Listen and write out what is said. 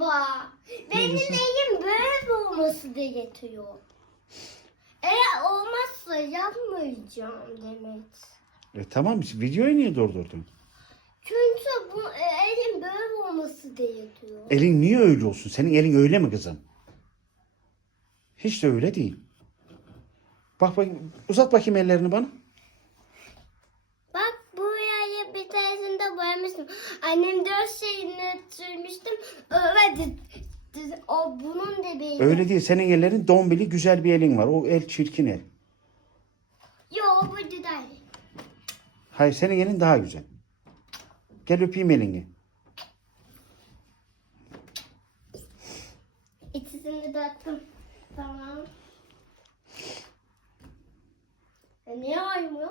Baba. Benim diyorsun? elim böyle olması gerekiyor. Eğer olmazsa yapmayacağım demek. E tamam videoyu niye durdurdun? Çünkü bu e, elim böyle olması gerekiyor. Elin niye öyle olsun? Senin elin öyle mi kızım? Hiç de öyle değil. Bak bak uzat bakayım ellerini bana. boyamıştım. Annem dört şeyini sürmüştüm. Öyle o bunun da bebeği. Öyle değil. Senin ellerin dombili güzel bir elin var. O el çirkin el. Yo bu güzel. Hayır senin elin daha güzel. Gel öpeyim elini. İkisini de. Tamam. E niye aymıyor?